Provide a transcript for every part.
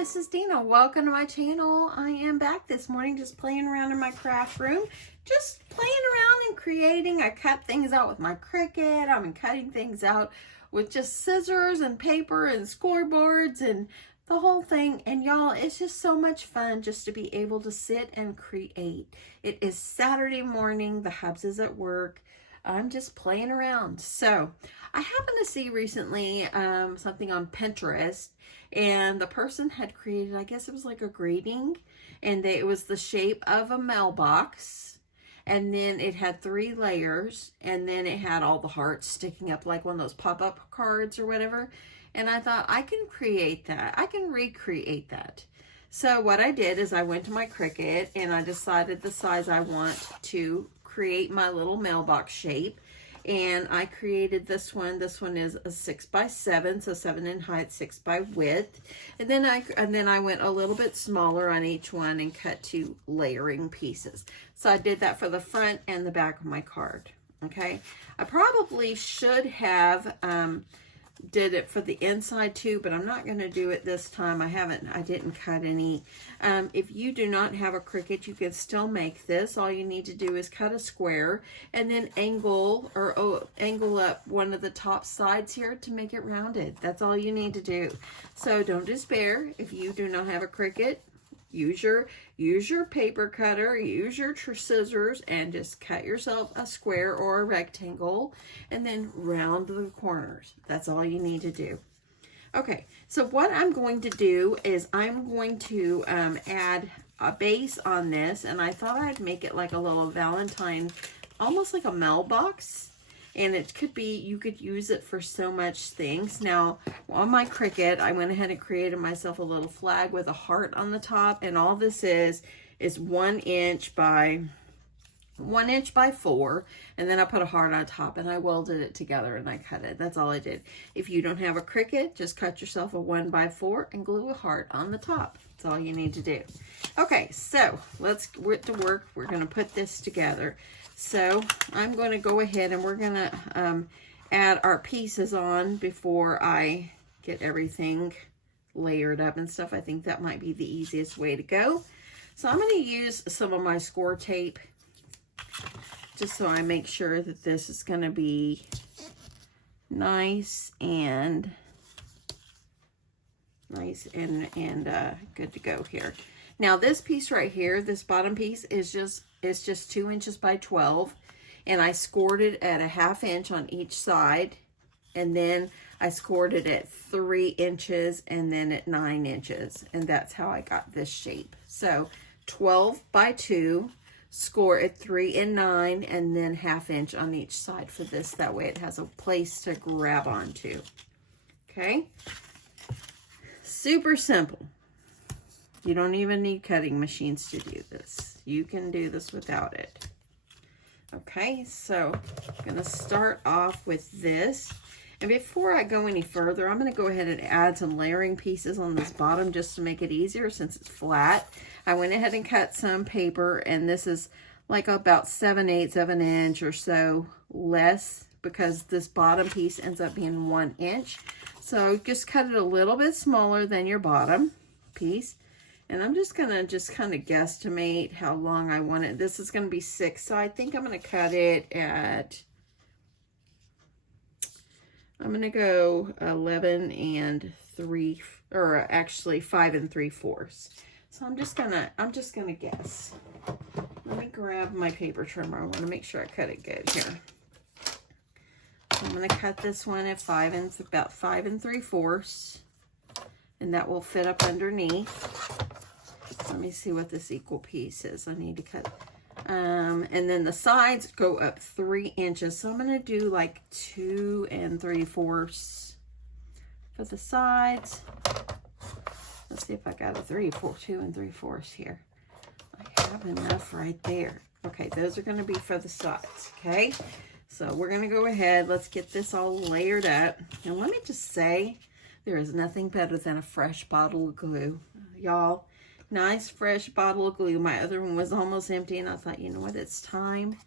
this is Dina. Welcome to my channel. I am back this morning just playing around in my craft room. Just playing around and creating. I cut things out with my Cricut. I've been cutting things out with just scissors and paper and scoreboards and the whole thing. And y'all, it's just so much fun just to be able to sit and create. It is Saturday morning. The hubs is at work. I'm just playing around. So I happened to see recently something on Pinterest, and the person had created, I guess it was like a greeting, and it was the shape of a mailbox, and then it had 3 layers, and then it had all the hearts sticking up like one of those pop-up cards or whatever. And I thought, I can create that. I can recreate that. So what I did is I went to my Cricut and I decided the size I want to create my little mailbox shape, and I created this one. This one is a 6 by 7, so 7 in height, 6 by width, and then I went a little bit smaller on each one and cut 2 layering pieces. So I did that for the front and the back of my card. Okay, I probably should have did it for the inside too, but I'm not going to do it this time. I didn't cut any. If you do not have a Cricut, you can still make this. All you need to do is cut a square and then angle up one of the top sides here to make it rounded. That's all you need to do. So don't despair. If you do not have a Cricut, use your paper cutter, use your scissors, and just cut yourself a square or a rectangle and then round the corners. That's all you need to do. Okay, so what I'm going to do is I'm going to add a base on this, and I thought I'd make it like a little Valentine, almost like a mailbox. And it could be, you could use it for so much things. Now, on my Cricut, I went ahead and created myself a little flag with a heart on the top. And all this is 1 inch by 1 inch by 4. And then I put a heart on top and I welded it together and I cut it. That's all I did. If you don't have a Cricut, just cut yourself a 1 by 4 and glue a heart on the top. That's all you need to do. Okay, so let's get to work. We're going to put this together. So I'm going to go ahead and we're going to add our pieces on before I get everything layered up and stuff. I think that might be the easiest way to go. So I'm going to use some of my score tape just so I make sure that this is going to be nice and good to go here. Now this piece right here, this bottom piece is just 2 inches by 12, and I scored it at a 1/2 inch on each side, and then I scored it at 3 inches and then at 9 inches, and that's how I got this shape. So 12 by 2, score at 3 and 9, and then 1/2 inch on each side for this. That way it has a place to grab onto. Okay, super simple. You don't even need cutting machines to do this. You can do this without it. Okay, so I'm going to start off with this. And before I go any further, I'm going to go ahead and add some layering pieces on this bottom just to make it easier since it's flat. I went ahead and cut some paper, and this is like about 7/8 of an inch or so less because this bottom piece ends up being 1 inch. So just cut it a little bit smaller than your bottom piece. And I'm just going to kind of guesstimate how long I want it. This is going to be 6, so I think I'm going to cut it at, I'm going to go 11 and 3, or actually 5 3/4. So I'm just going to guess. Let me grab my paper trimmer. I want to make sure I cut it good here. So I'm going to cut this one at about 5 3/4, and that will fit up underneath. Let me see what this equal piece is. I need to cut. And then the sides go up 3 inches. So I'm going to do like 2 3/4 for the sides. Let's see if I got a 2 3/4 here. I have enough right there. Okay, those are going to be for the sides. Okay, so we're going to go ahead. Let's get this all layered up. And let me just say, there is nothing better than a fresh bottle of glue. Y'all, nice fresh bottle of glue. My other one was almost empty, and I thought, you know what, it's time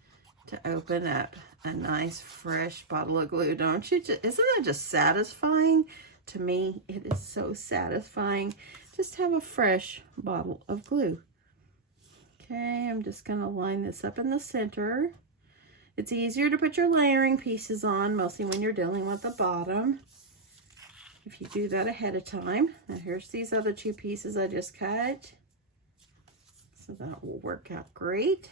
to open up a nice fresh bottle of glue. Don't you? Isn't that just satisfying? To me, it is so satisfying just have a fresh bottle of glue. Okay, I'm just going to line this up in the center. It's easier to put your layering pieces on, mostly when you're dealing with the bottom, if you do that ahead of time. Now here's these other two pieces I just cut. So that will work out great.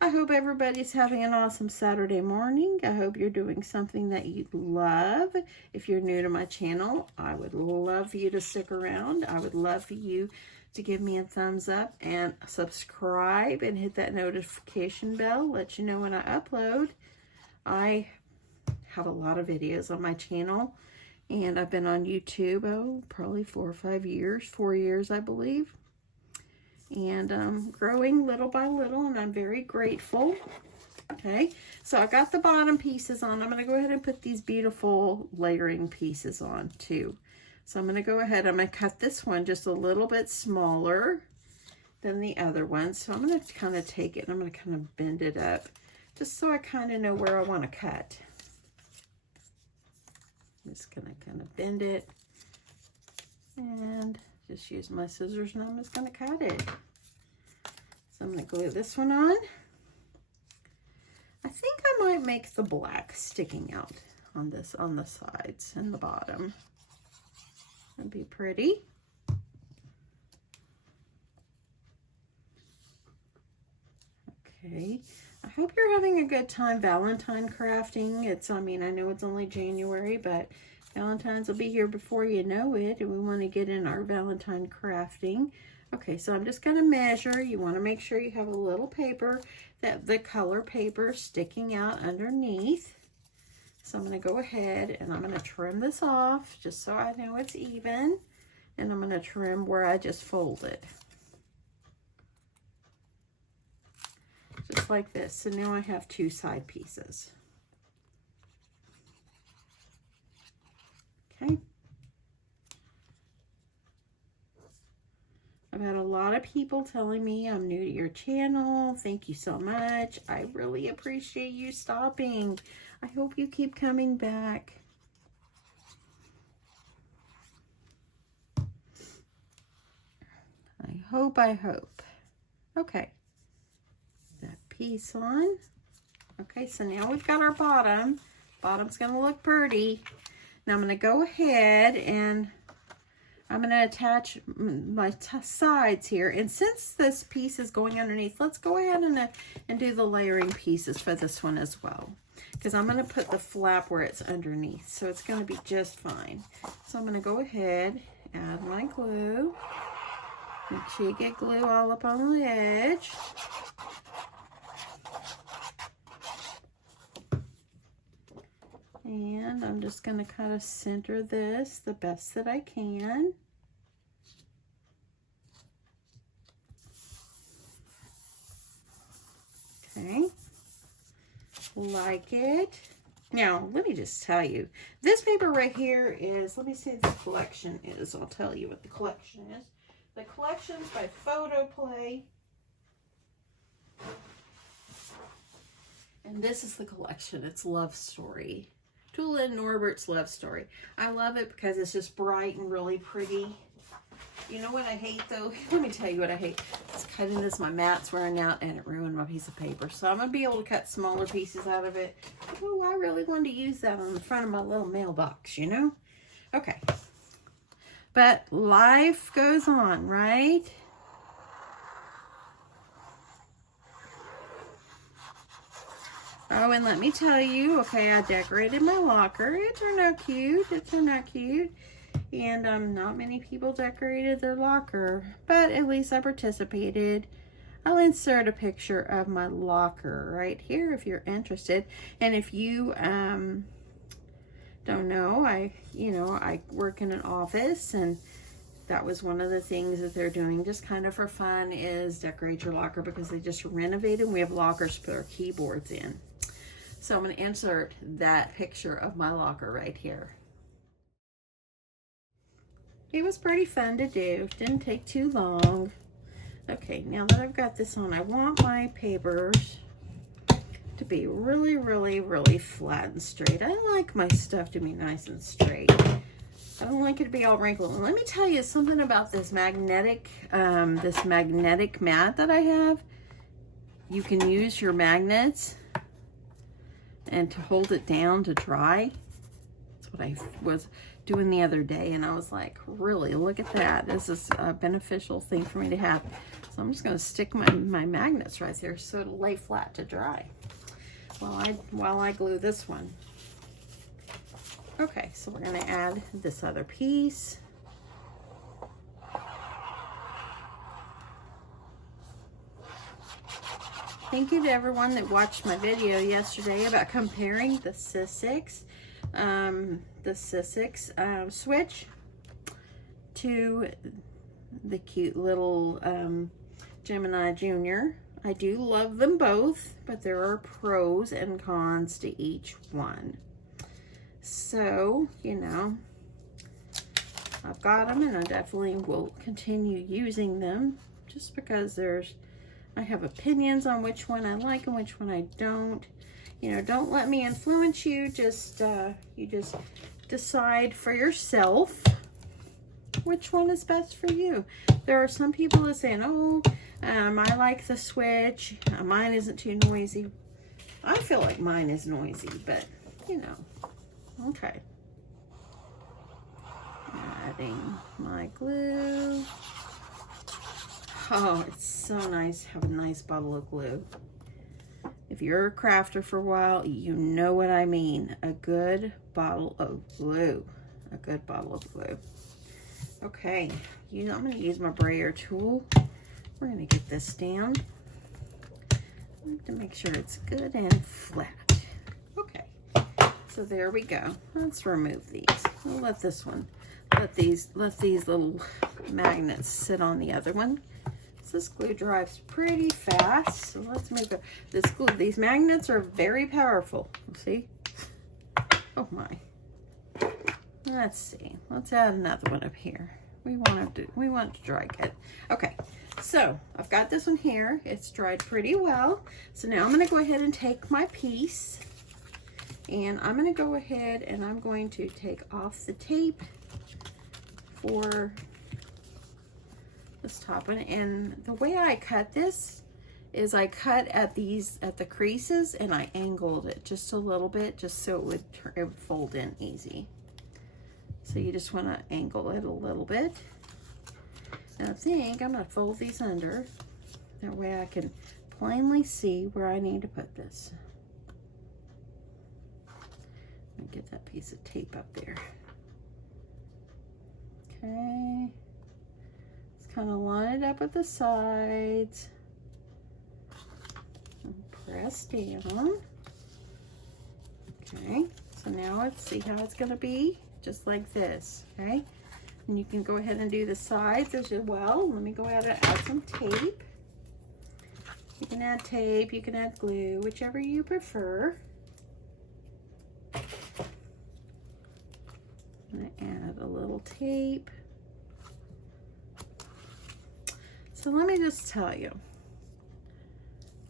I hope everybody's having an awesome Saturday morning. I hope you're doing something that you love. If you're new to my channel, I would love for you to stick around. I would love for you to give me a thumbs up and subscribe and hit that notification bell, let you know when I upload. I have a lot of videos on my channel, and I've been on YouTube, probably 4 or 5 years, 4 years, I believe. And growing little by little, and I'm very grateful. Okay, so I got the bottom pieces on. I'm going to go ahead and put these beautiful layering pieces on too. So I'm going to go ahead, I'm going to cut this one just a little bit smaller than the other one. So I'm going to kind of take it and I'm going to kind of bend it up just so I kind of know where I want to cut. I'm just going to kind of bend it and just use my scissors, and I'm just going to cut it. So I'm going to glue this one on. I think I might make the black sticking out on this, on the sides and the bottom. That'd be pretty. Okay, I hope you're having a good time Valentine crafting. It's, I mean, I know it's only January, but Valentine's will be here before you know it, and we want to get in our Valentine crafting. Okay, so I'm just going to measure. You want to make sure you have a little paper, that the color paper sticking out underneath. So I'm going to go ahead and I'm going to trim this off just so I know it's even. And I'm going to trim where I just folded. Just like this. So now I have 2 side pieces. Okay. I've had a lot of people telling me I'm new to your channel. Thank you so much. I really appreciate you stopping. I hope you keep coming back. I hope. Okay. That piece on. Okay, so now we've got our bottom. Bottom's going to look pretty. Now I'm going to go ahead and I'm going to attach my sides here. And since this piece is going underneath, let's go ahead and do the layering pieces for this one as well. Because I'm going to put the flap where it's underneath. So it's going to be just fine. So I'm going to go ahead, add my glue. Make sure you get glue all up on the edge. And I'm just going to kind of center this the best that I can. Okay. Like it. Now, let me just tell you, this paper right here is, let me see what the collection is. I'll tell you what the collection is. The collection's by Photo Play. And this is the collection. It's Love Story. Tula and Norbert's Love Story. I love it because it's just bright and really pretty. You know what I hate though? Let me tell you what I hate. It's cutting this. My mat's wearing out and it ruined my piece of paper. So I'm going to be able to cut smaller pieces out of it. Oh, I really wanted to use that on the front of my little mailbox, you know? Okay. But life goes on, right? Oh, and let me tell you, okay, I decorated my locker. It turned out cute. It turned out cute. And not many people decorated their locker, but at least I participated. I'll insert a picture of my locker right here if you're interested. And if you don't know, I work in an office, and that was one of the things that they're doing just kind of for fun is decorate your locker, because they just renovated. We have lockers to put our keyboards in. So I'm going to insert that picture of my locker right here. It was pretty fun to do. Didn't take too long. Okay, now that I've got this on, I want my papers to be really, really, really flat and straight. I like my stuff to be nice and straight. I don't like it to be all wrinkled. And let me tell you something about this magnetic mat that I have. You can use your magnets and to hold it down to dry. That's what I was doing the other day, and I was like, really, look at that. This is a beneficial thing for me to have. So I'm just going to stick my magnets right there so it'll lay flat to dry while I glue this one. Okay, so we're going to add this other piece. Thank you to everyone that watched my video yesterday about comparing the Sizzix switch to the cute little Gemini Junior. I do love them both, but there are pros and cons to each one. So, you know, I've got them, and I definitely will continue using them just because I have opinions on which one I like and which one I don't. You know, don't let me influence you. You just decide for yourself which one is best for you. There are some people that say, oh, I like the switch. Mine isn't too noisy. I feel like mine is noisy, but you know. Okay. Adding my glue. Oh, it's so nice to have a nice bottle of glue. If you're a crafter for a while, you know what I mean. A good bottle of glue. A good bottle of glue. Okay, I'm going to use my brayer tool. We're going to get this down to make sure it's good and flat. Okay, so there we go. Let's remove these. We'll let this one, let these little magnets sit on the other one. This glue dries pretty fast, so let's make this glue. These magnets are very powerful. See? Oh my. Let's see. Let's add another one up here. We want it to dry good. Okay, so I've got this one here. It's dried pretty well. So now I'm going to go ahead and take my piece, and I'm going to go ahead and I'm going to take off the tape for this top one. And the way I cut this is I cut at the creases, and I angled it just a little bit just so it would fold in easy. So you just want to angle it a little bit. And I think I'm going to fold these under. That way I can plainly see where I need to put this. Let me get that piece of tape up there. Okay. Just kind of line it up at the sides. And press down. Okay. So now let's see how it's going to be. Just like this, okay? And you can go ahead and do the sides as well. Let me go ahead and add some tape. You can add tape, you can add glue, whichever you prefer. I'm gonna add a little tape. So let me just tell you,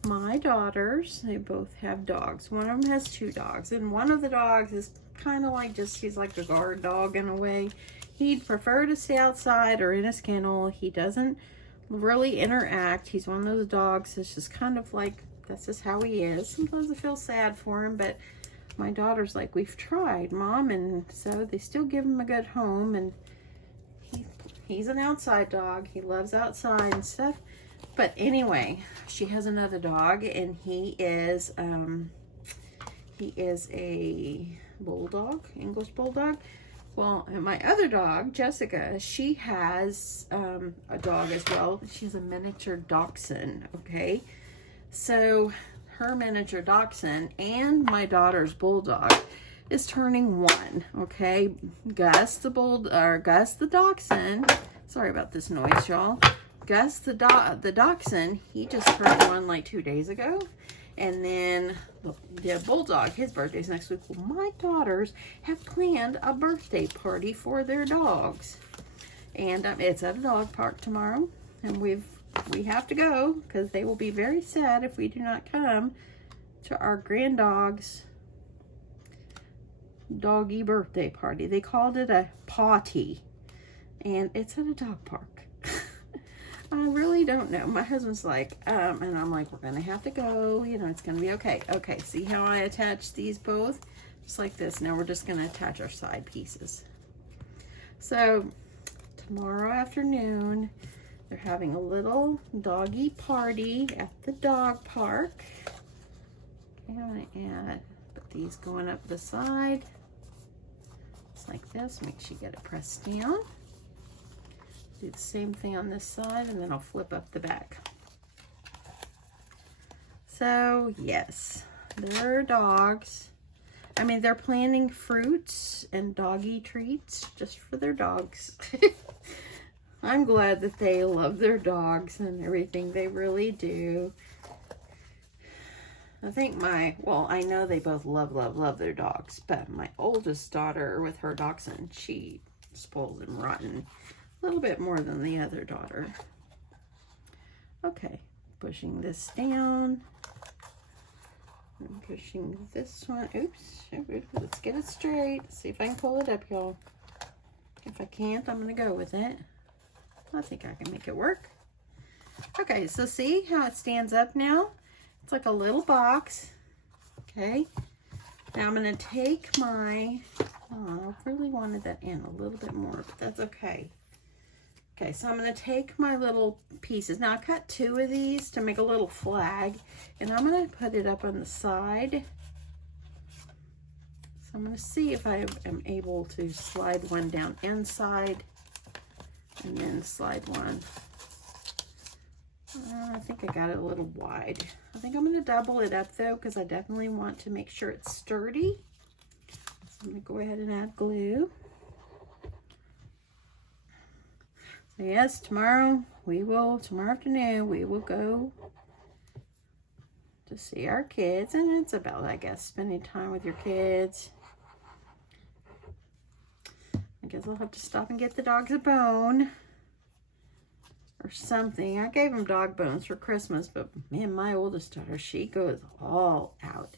my daughters, they both have dogs. One of them has 2 dogs, and one of the dogs is kind of like he's like a guard dog in a way. He'd prefer to stay outside or in his kennel. He doesn't really interact. He's one of those dogs that's just kind of like, that's just how he is. Sometimes I feel sad for him, but my daughter's like, we've tried, Mom, and so they still give him a good home, and he's an outside dog. He loves outside and stuff. But anyway, she has another dog, and he is a bulldog, English bulldog. Well, and my other dog, Jessica, she has a dog as well. She's a miniature dachshund, okay? So her miniature dachshund and my daughter's bulldog is turning 1, okay? Gus the dachshund, sorry about this noise, y'all. Gus the dachshund, he just turned 1 like 2 days ago. And then the bulldog, his birthday's next week. Well, my daughters have planned a birthday party for their dogs. And it's at a dog park tomorrow. And we have to go because they will be very sad if we do not come to our grand dog's doggy birthday party. They called it a potty, and it's at a dog park. I really don't know. My husband's like, and I'm like, we're gonna have to go, you know, it's gonna be okay. Okay, see how I attached these both? Just like this. Now we're just gonna attach our side pieces. So tomorrow afternoon, they're having a little doggy party at the dog park. Okay, I'm gonna put these going up the side. Just like this, make sure you get it pressed down. Do the same thing on this side, and then I'll flip up the back. So yes, they're dogs. I mean, they're planting fruits and doggy treats just for their dogs. I'm glad that they love their dogs and everything. They really do. I think well, I know they both love their dogs, but my oldest daughter with her dachshund, she spoils them rotten a little bit more than the other daughter. Okay, pushing this down. I'm pushing this one. Oops, let's get it straight. See if I can pull it up, y'all. If I can't, I'm gonna go with it. I think I can make it work. Okay, so see how it stands up now? It's like a little box. Okay, now I'm gonna take my, I really wanted that in a little bit more, but that's okay. Okay, so I'm gonna take my little pieces. Now I cut 2 of these to make a little flag, and I'm gonna put it up on the side. So I'm gonna see if I am able to slide one down inside and then slide one. I think I got it a little wide. I think I'm gonna double it up though, because I definitely want to make sure it's sturdy. So I'm gonna go ahead and add glue. So yes, tomorrow afternoon, we will go to see our kids, and it's about, I guess, spending time with your kids. I guess I'll have to stop and get the dogs a bone or something. I gave them dog bones for Christmas, but man, my oldest daughter, she goes all out.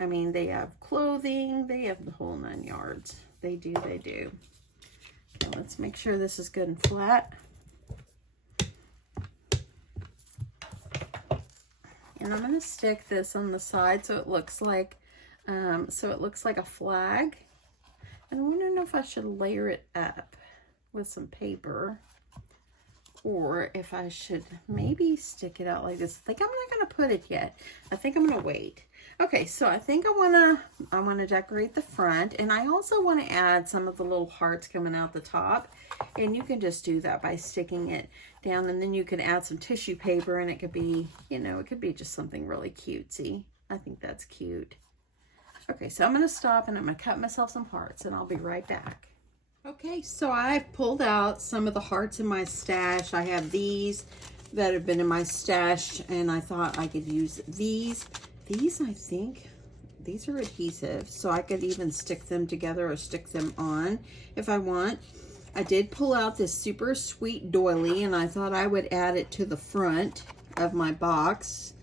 I mean, they have clothing, they have the whole 9 yards. They do. Okay, let's make sure this is good and flat. And I'm gonna stick this on the side so it looks like a flag. And I want to know if I should layer it up with some paper, or if I should maybe stick it out like this. I think I'm not gonna put it yet. I think I'm gonna wait. Okay, so I think I wanna decorate the front, and I also want to add some of the little hearts coming out the top. And you can just do that by sticking it down, and then you can add some tissue paper, and it could be, you know, it could be just something really cutesy. I think that's cute. Okay, so I'm gonna stop and I'm gonna cut myself some hearts, and I'll be right back. Okay, so I've pulled out some of the hearts in my stash. I have these that have been in my stash, and I thought I could use these. These, I think, these are adhesive, so I could even stick them together or stick them on if I want. I did pull out this super sweet doily, and I thought I would add it to the front of my box.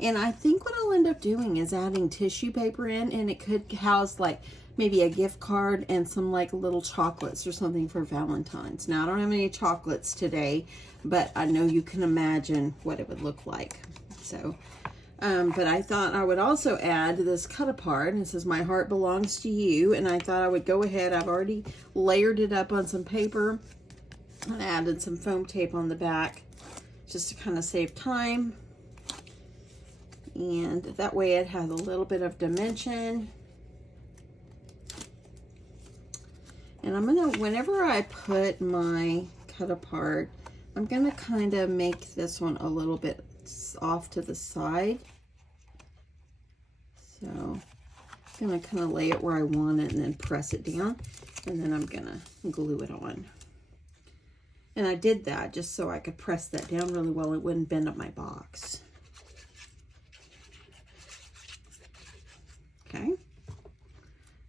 And I think what I'll end up doing is adding tissue paper in, and it could house like maybe a gift card and some like little chocolates or something for Valentine's. Now, I don't have any chocolates today, but I know you can imagine what it would look like. So, but I thought I would also add this cut apart, and it says, "My heart belongs to you." And I thought I would go ahead. I've already layered it up on some paper and added some foam tape on the back just to kind of save time. And that way it has a little bit of dimension. And I'm gonna, whenever I put my cut apart, I'm gonna kind of make this one a little bit off to the side. So I'm gonna kind of lay it where I want it and then press it down, and then I'm gonna glue it on. And I did that just so I could press that down really well. It wouldn't bend up my box. Okay.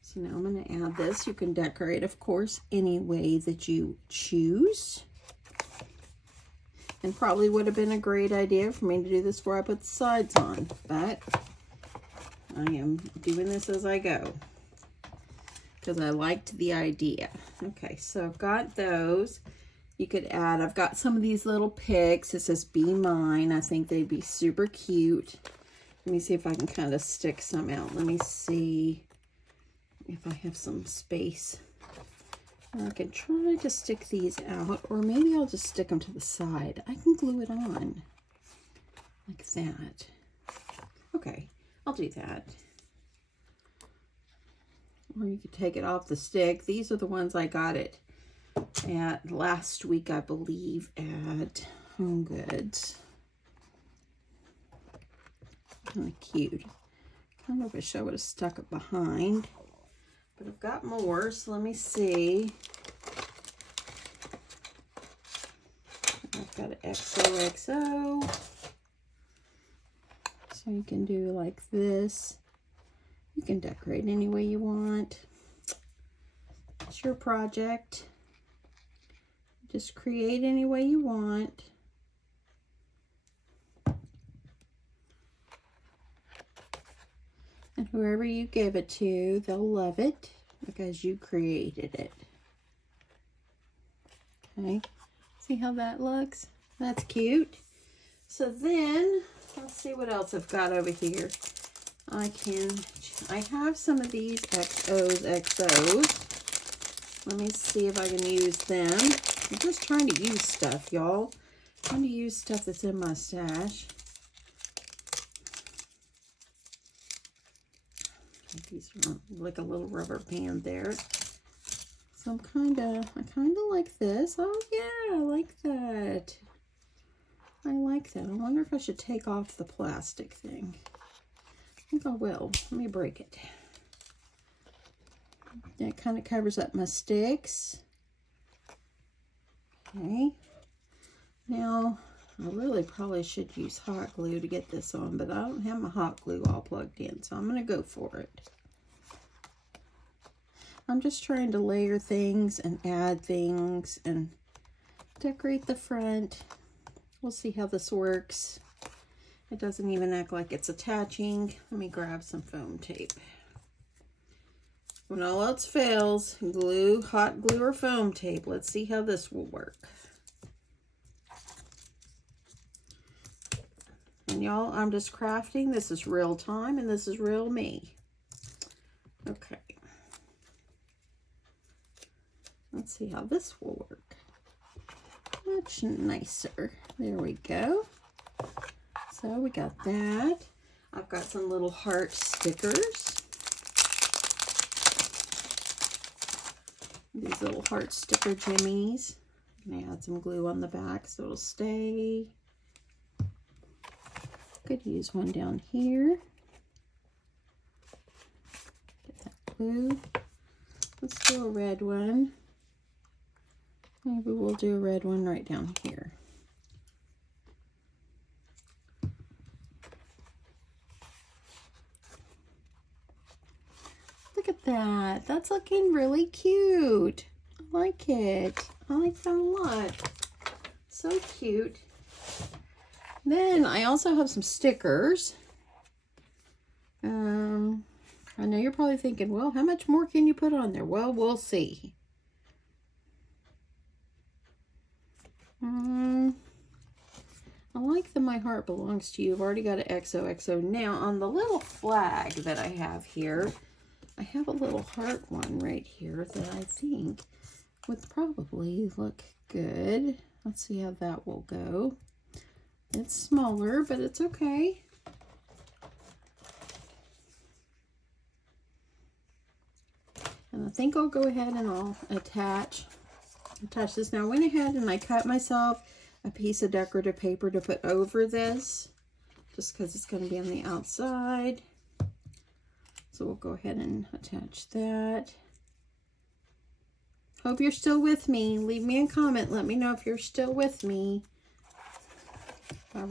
So now I'm going to add this. You can decorate, of course, any way that you choose. And probably would have been a great idea for me to do this before I put the sides on, but I am doing this as I go. because I liked the idea. Okay, so I've got those. You could add, I've got some of these little picks. It says be mine. I think they'd be super cute. Let me see if I can kind of stick some out. Let me see if I have some space. I can try to stick these out, or maybe I'll just stick them to the side. I can glue it on like that. Okay, I'll do that. Or you could take it off the stick. These are the ones I got it at last week, I believe, at Home Goods. Kind of cute. Kind of wish I would have stuck it behind. But I've got more, so let me see. I've got an XOXO. So you can do like this. You can decorate any way you want. It's your project. Just create any way you want. And whoever you give it to, they'll love it because you created it. Okay, see how that looks? That's cute. So then, let's see what else I've got over here. I have some of these XOs. Let me see if I can use them. I'm just trying to use stuff, y'all. Trying to use stuff that's in my stash. These are like a little rubber band there. So I kind of like this. Oh yeah, I like that. I like that. I wonder if I should take off the plastic thing. I think I will. Let me break it. That kind of covers up my sticks. Okay. Now, I really probably should use hot glue to get this on, but I don't have my hot glue all plugged in, so I'm going to go for it. I'm just trying to layer things and add things and decorate the front. We'll see how this works. It doesn't even act like it's attaching. Let me grab some foam tape. When all else fails, glue, hot glue, or foam tape. Let's see how this will work. And y'all, I'm just crafting. This is real time and this is real me. Okay. Let's see how this will work. Much nicer. There we go. So we got that. I've got some little heart stickers. These little heart sticker jimmies. I'm going to add some glue on the back so it'll stay. Could use one down here. Get that glue. Let's do a red one. Maybe we'll do a red one right down here. Look at that. That's looking really cute. I like it. I like that a lot. So cute. Then I also have some stickers. I know you're probably thinking, well, how much more can you put on there? Well, we'll see. I like the My Heart Belongs to You. I've already got an XOXO. Now, on the little flag that I have here, I have a little heart one right here that I think would probably look good. Let's see how that will go. It's smaller, but it's okay. And I think I'll go ahead and I'll attach this. Now I went ahead and I cut myself a piece of decorative paper to put over this, just because it's going to be on the outside. So we'll go ahead and attach that. Hope you're still with me. Leave me a comment. Let me know if you're still with me. I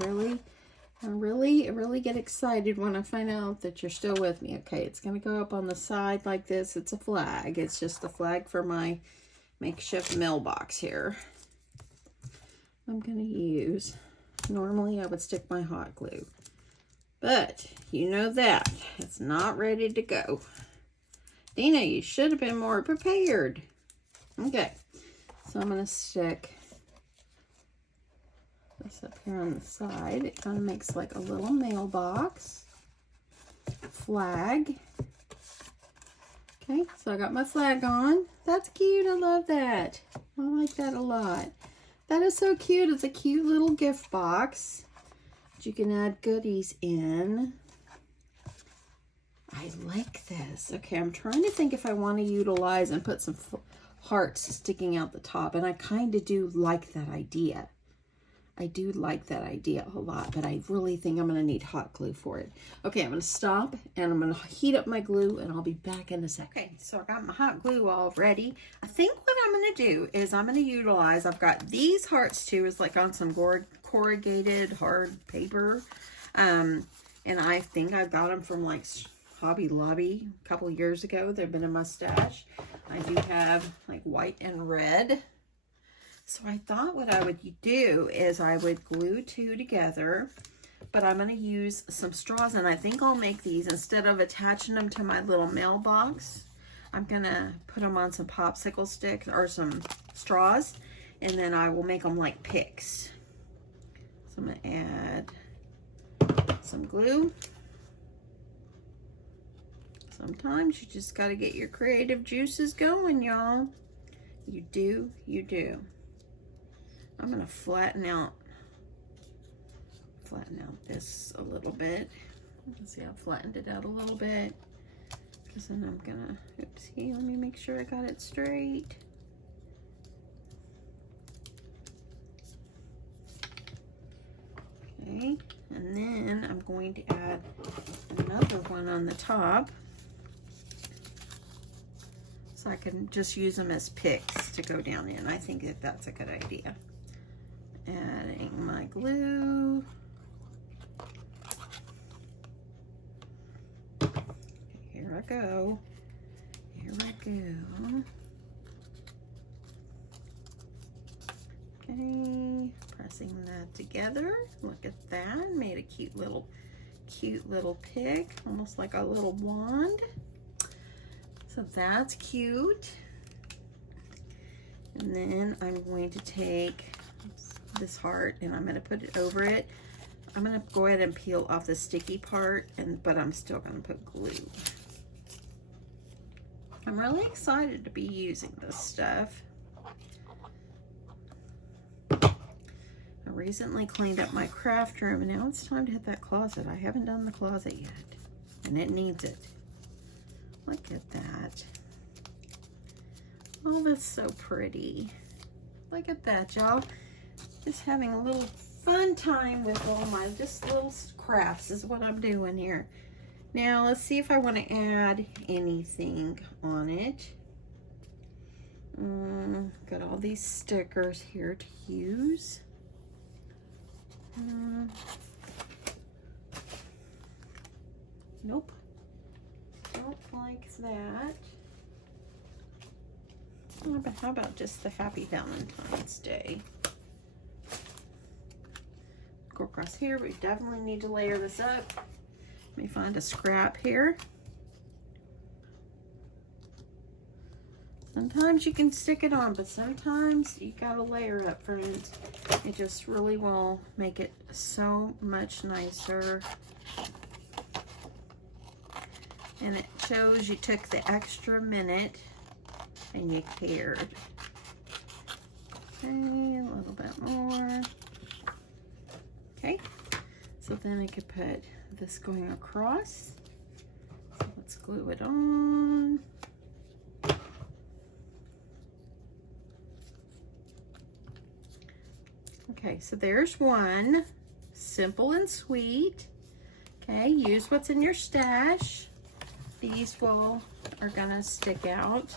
really get excited when I find out that you're still with me. Okay, it's going to go up on the side like this. It's a flag. It's just a flag for my makeshift mailbox here. I'm going to use, normally I would stick my hot glue, but you know that it's not ready to go. Christina, you should have been more prepared. Okay, so I'm going to stick this up here on the side. It kind of makes like a little mailbox. Flag. Okay, so I got my flag on. That's cute. I love that. I like that a lot. That is so cute. It's a cute little gift box that you can add goodies in. I like this. Okay, I'm trying to think if I want to utilize and put some hearts sticking out the top, and I kind of do like that idea. I do like that idea a lot, but I really think I'm going to need hot glue for it. Okay, I'm going to stop, and I'm going to heat up my glue, and I'll be back in a second. Okay, so I got my hot glue all ready. I think what I'm going to do is I'm going to utilize, I've got these hearts too, is like on some corrugated hard paper. And I think I got them from like Hobby Lobby a couple years ago. They've been in my stash. I do have like white and red. So I thought what I would do is I would glue two together, but I'm going to use some straws, and I think I'll make these, instead of attaching them to my little mailbox, I'm going to put them on some popsicle sticks or some straws, and then I will make them like picks. So I'm going to add some glue. Sometimes you just got to get your creative juices going, y'all. You do, you do. I'm going to flatten out this a little bit. Let's see, I flattened it out a little bit. Because then I'm going to, oopsie, let me make sure I got it straight. Okay, and then I'm going to add another one on the top. So I can just use them as picks to go down in. I think that that's a good idea. Adding my glue. Okay, here I go. Here I go. Okay, pressing that together. Look at that. Made a cute little pick, almost like a little wand. So that's cute. And then I'm going to take this heart and I'm going to put it over it. I'm going to go ahead and peel off the sticky part, but I'm still going to put glue. I'm really excited to be using this stuff. I recently cleaned up my craft room, and now it's time to hit that closet. I haven't done the closet yet, and it needs it. Look at that. Oh, that's so pretty. Look at that, y'all. Just having a little fun time with all my just little crafts is what I'm doing here. Now, let's see if I want to add anything on it. Got all these stickers here to use. Nope. Don't like that. How about just the Happy Valentine's Day? Go across here. We definitely need to layer this up. Let me find a scrap here. Sometimes you can stick it on, but sometimes you gotta layer up, friends. It just really will make it so much nicer. And it shows you took the extra minute and you cared. Okay, a little bit more. Okay, so then I could put this going across. So let's glue it on. Okay, so there's one. Simple and sweet. Okay, use what's in your stash. These are gonna stick out.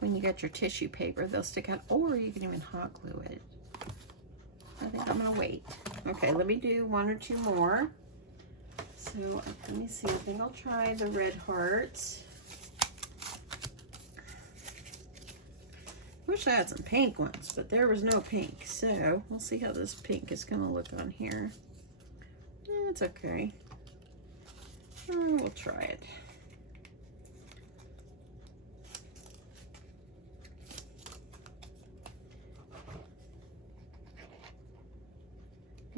When you get your tissue paper, they'll stick out, or you can even hot glue it. I think I'm gonna wait. Okay, let me do one or two more. So let me see, I think I'll try the red hearts. Wish I had some pink ones, but there was no pink. So we'll see how this pink is gonna look on here. It's okay. We'll try it.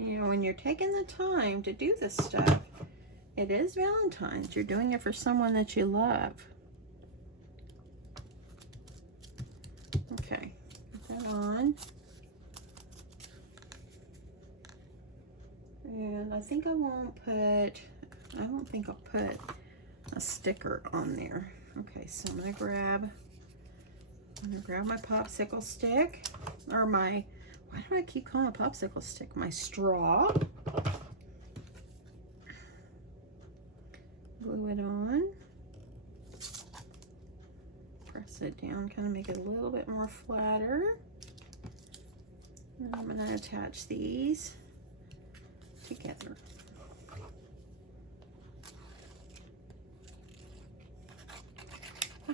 you know, when you're taking the time to do this stuff, it is Valentine's. You're doing it for someone that you love. Okay, put that on. And I think I don't think I'll put a sticker on there. Okay, so I'm gonna grab my popsicle stick, or my, why do I keep calling it a popsicle stick? My straw. Glue it on. Press it down, kind of make it a little bit more flatter. And I'm gonna attach these together. I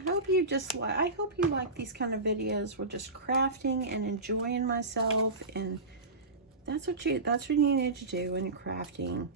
hope you like these kind of videos. We're just crafting and enjoying myself, and that's what you need to do when you're crafting.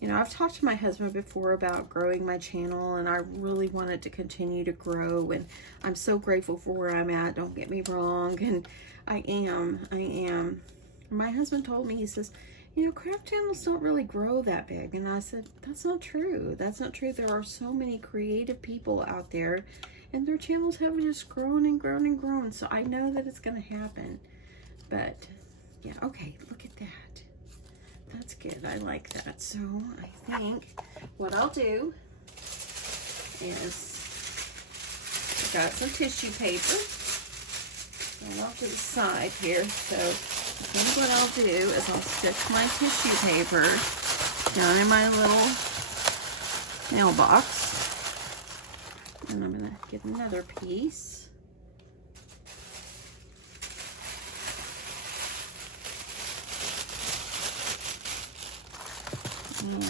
You know, I've talked to my husband before about growing my channel, and I really want it to continue to grow, and I'm so grateful for where I'm at, don't get me wrong, and I am. My husband told me, he says, you know, craft channels don't really grow that big. And I said, that's not true. That's not true. There are so many creative people out there, and their channels have just grown and grown and grown. So I know that it's going to happen. But yeah, okay, look at that. That's good. I like that. So I think what I'll do is, I got some tissue paper. I'm off to the side here. So I think what I'll do is I'll stick my tissue paper down in my little mailbox. And I'm going to get another piece. And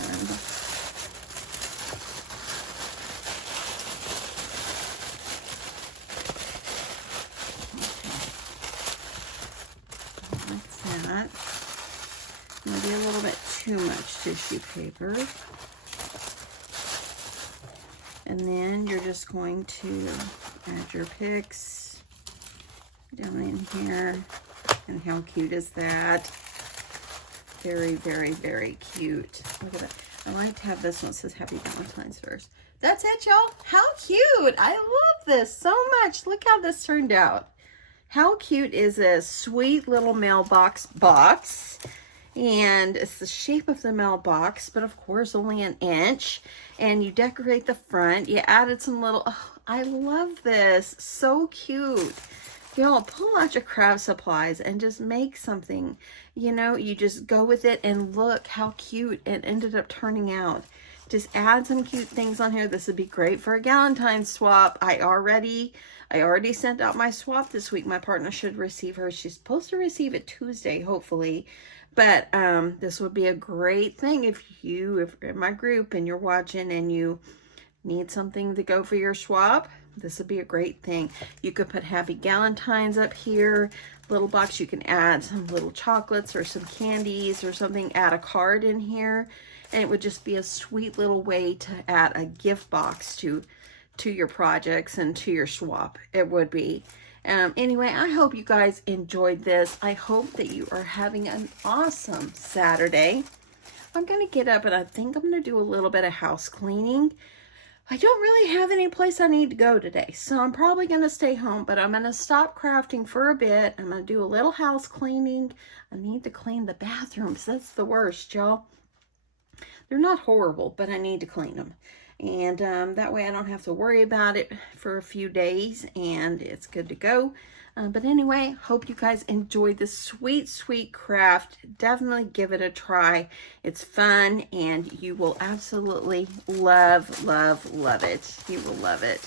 that. Maybe a little bit too much tissue paper. And then you're just going to add your picks down in here. And how cute is that? Very, very, very cute. Look at that. I like to have this one that says Happy Valentine's first. That's it, y'all. How cute. I love this so much. Look how this turned out. How cute is this sweet little mailbox box? And it's the shape of the mailbox, but of course only an inch. And you decorate the front. You added some little, oh, I love this. So cute. Y'all, pull out your craft supplies and just make something. You know, you just go with it, and look how cute it ended up turning out. Just add some cute things on here. This would be great for a Valentine swap. I already sent out my swap this week. My partner should receive hers. She's supposed to receive it Tuesday, hopefully. But this would be a great thing if you're in my group and you're watching and you need something to go for your swap. This would be a great thing. You could put Happy Valentine's up here. Little box, you can add some little chocolates or some candies or something. Add a card in here. And it would just be a sweet little way to add a gift box to your projects and to your swap. It would be. Anyway, I hope you guys enjoyed this. I hope that you are having an awesome Saturday. I'm going to get up and I think I'm going to do a little bit of house cleaning. I don't really have any place I need to go today, so I'm probably going to stay home, but I'm going to stop crafting for a bit. I'm going to do a little house cleaning. I need to clean the bathrooms. That's the worst, y'all. They're not horrible, but I need to clean them. And that way I don't have to worry about it for a few days, and it's good to go. But anyway, hope you guys enjoyed this sweet, sweet craft. Definitely give it a try. It's fun, and you will absolutely love, love, love it. You will love it.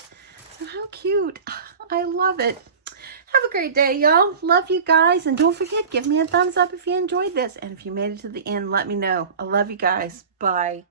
So how cute. I love it. Have a great day, y'all. Love you guys. And don't forget, give me a thumbs up if you enjoyed this. And if you made it to the end, let me know. I love you guys. Bye.